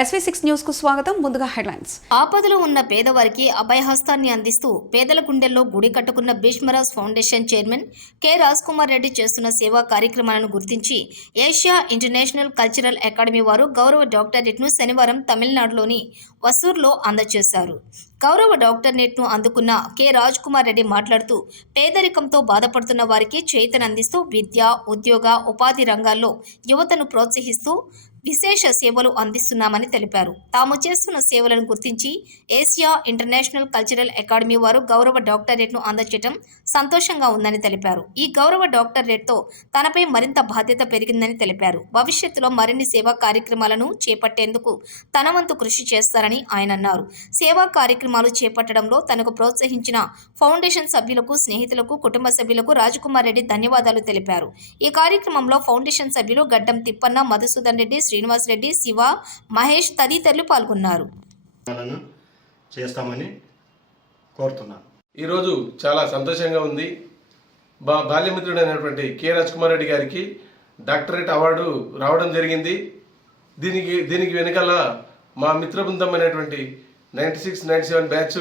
SV6 news కు స్వాగతం. ముందుగా హెడ్లైన్స్. ఆపదలో ఉన్న పేదవారికి అభయహస్తాన్ని అందిస్తూ పేదల గుండెల్లో గుడి కట్టుకున్న Bheeshmaraj foundation chairman K Rajkumar Reddy చేస్తున్న సేవా కార్యక్రమాలను గుర్తించి ఏషియా ఇంటర్నేషనల్ కల్చరల్ అకాడమీ వారు గౌరవ డాక్టరేట్ను శనివారం తమిళనాడులోని వసూర్లో అందజేశారు. గౌరవ డాక్టరేట్ను అందుకున్న కె రాజ్కుమార్ రెడ్డి మాట్లాడుతూ పేదరికంతో బాధపడుతున్న వారికి చేతనందిస్తూ విద్య, ఉద్యోగ, ఉపాధి రంగాల్లో యువతను ప్రోత్సహిస్తూ విశేష సేవలు అందిస్తున్నామని తెలిపారు. తాము చేస్తున్న సేవలను గుర్తించి ఏషియా ఇంటర్నేషనల్ కల్చరల్ అకాడమీ వారు గౌరవ డాక్టరేట్ను అందజేయడం సంతోషంగా ఉందని తెలిపారు. ఈ గౌరవ డాక్టరేట్తో తనపై మరింత బాధ్యత పెరిగిందని తెలిపారు. భవిష్యత్తులో మరిన్ని సేవా కార్యక్రమాలను చేపట్టేందుకు తన వంతు కృషి చేస్తారని ఆయన అన్నారు. సేవా కార్యక్రమాలు చేపట్టడంలో తనకు ప్రోత్సహించిన ఫౌండేషన్ సభ్యులకు, స్నేహితులకు, కుటుంబ సభ్యులకు రాజ్కుమార్ రెడ్డి ధన్యవాదాలు తెలిపారు. ఈ కార్యక్రమంలో ఫౌండేషన్ సభ్యులు గడ్డం తిప్పన్న, మధుసూదన్ రెడ్డి, శ్రీనివాస్ రెడ్డి, శివ, మహేష్ తదితరులు పాల్గొన్నారు. చేస్తామని కోరుతున్నాను. ఈరోజు చాలా సంతోషంగా ఉంది. బాల్యమిత్రుడైనటువంటి కె రాజ్కుమార్ రెడ్డి గారికి డాక్టరేట్ అవార్డు రావడం జరిగింది. దీనికి వెనకాల మా మిత్ర బృందం అయినటువంటి 96-97 బ్యాచ్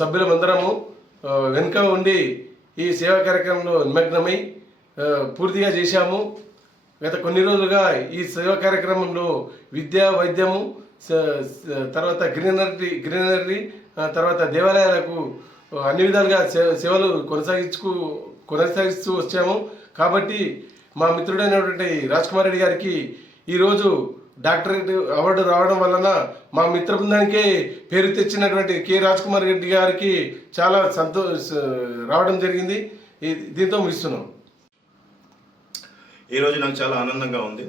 సభ్యులమందరము వెనుక ఉండి ఈ సేవా కార్యక్రమంలో నిమగ్నమై పూర్తిగా చేశాము. గత కొన్ని రోజులుగా ఈ సేవా కార్యక్రమంలో విద్య, వైద్యము, తర్వాత గ్రీనరీ తర్వాత దేవాలయాలకు అన్ని విధాలుగా సేవలు కొనసాగిస్తూ వచ్చాము. కాబట్టి మా మిత్రుడైనటువంటి రాజ్కుమార్ రెడ్డి గారికి ఈరోజు డాక్టరేట్ అవార్డు రావడం వలన మా మిత్ర బృందానికే పేరు తెచ్చినటువంటి కె రాజ్కుమార్ రెడ్డి గారికి చాలా రావడం జరిగింది. దీంతో ముగిస్తున్నాం. ఈరోజు నాకు చాలా ఆనందంగా ఉంది.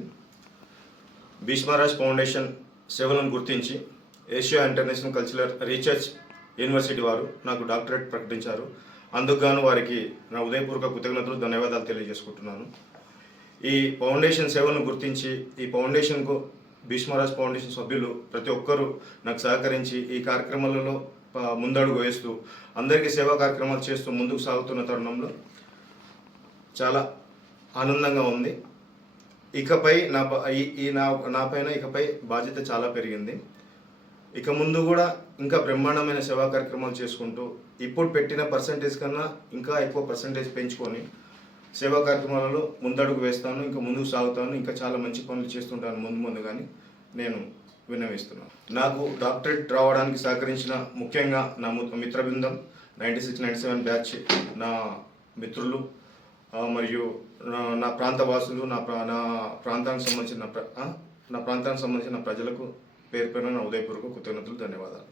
భీష్మరాజ్ ఫౌండేషన్ సేవలను గుర్తించి Asia international cultural research university వారు నాకు డాక్టరేట్ ప్రకటించారు. అందుకు గాను వారికి నా ఉదయపూర్వక కృతజ్ఞతలు, ధన్యవాదాలు తెలియజేసుకుంటున్నాను. ఈ ఫౌండేషన్ సేవలను గుర్తించి ఈ ఫౌండేషన్కు భీష్మరాజ్ ఫౌండేషన్ సభ్యులు ప్రతి ఒక్కరూ నాకు సహకరించి ఈ కార్యక్రమాలలో ముందడుగు వేస్తూ అందరికీ సేవా కార్యక్రమాలు చేస్తూ ముందుకు సాగుతున్న తరుణంలో చాలా ఆనందంగా ఉంది. ఇకపై నా పైన ఇకపై బాధ్యత చాలా పెరిగింది. ఇక ముందు కూడా ఇంకా బ్రహ్మాండమైన సేవా కార్యక్రమాలు చేసుకుంటూ ఇప్పుడు పెట్టిన పర్సంటేజ్ కన్నా ఇంకా ఎక్కువ పర్సంటేజ్ పెంచుకొని సేవా కార్యక్రమాలలో ముందడుగు వేస్తాను. ఇంకా ముందుకు సాగుతాను. ఇంకా చాలా మంచి పనులు చేస్తుంటాను ముందు కానీ నేను విన్నవిస్తున్నాను. నాకు డాక్టరేట్ రావడానికి సహకరించిన ముఖ్యంగా నా మిత్ర బృందం 96-97 బ్యాచ్, నా మిత్రులు మరియు నా ప్రాంతవాసులు, నా ప్రాంతానికి సంబంధించిన ప్రజలకు పేరు పేరున నా ఉదయపూర్వక కృతజ్ఞతలు, ధన్యవాదాలు.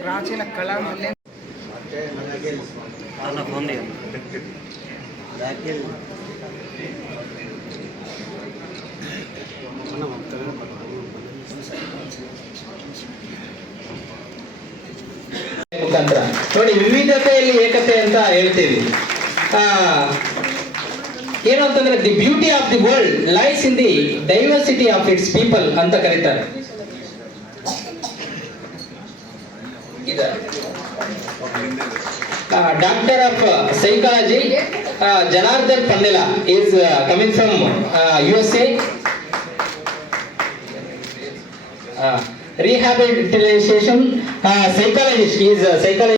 प्राचीन कला ಮುಖಾಂತರ ನೋಡಿ, ವಿವಿಧತೆಯಲ್ಲಿ ಏಕತೆ ಅಂತ ಹೇಳ್ತೀವಿ. ಏನು ಅಂತಂದ್ರೆ the beauty of the world lies in the diversity of its people ಅಂತ ಕರೀತಾರೆ. Doctor of psychology Janardhan Pandela is coming from USA. Rehabilitation psychologist is psychologist.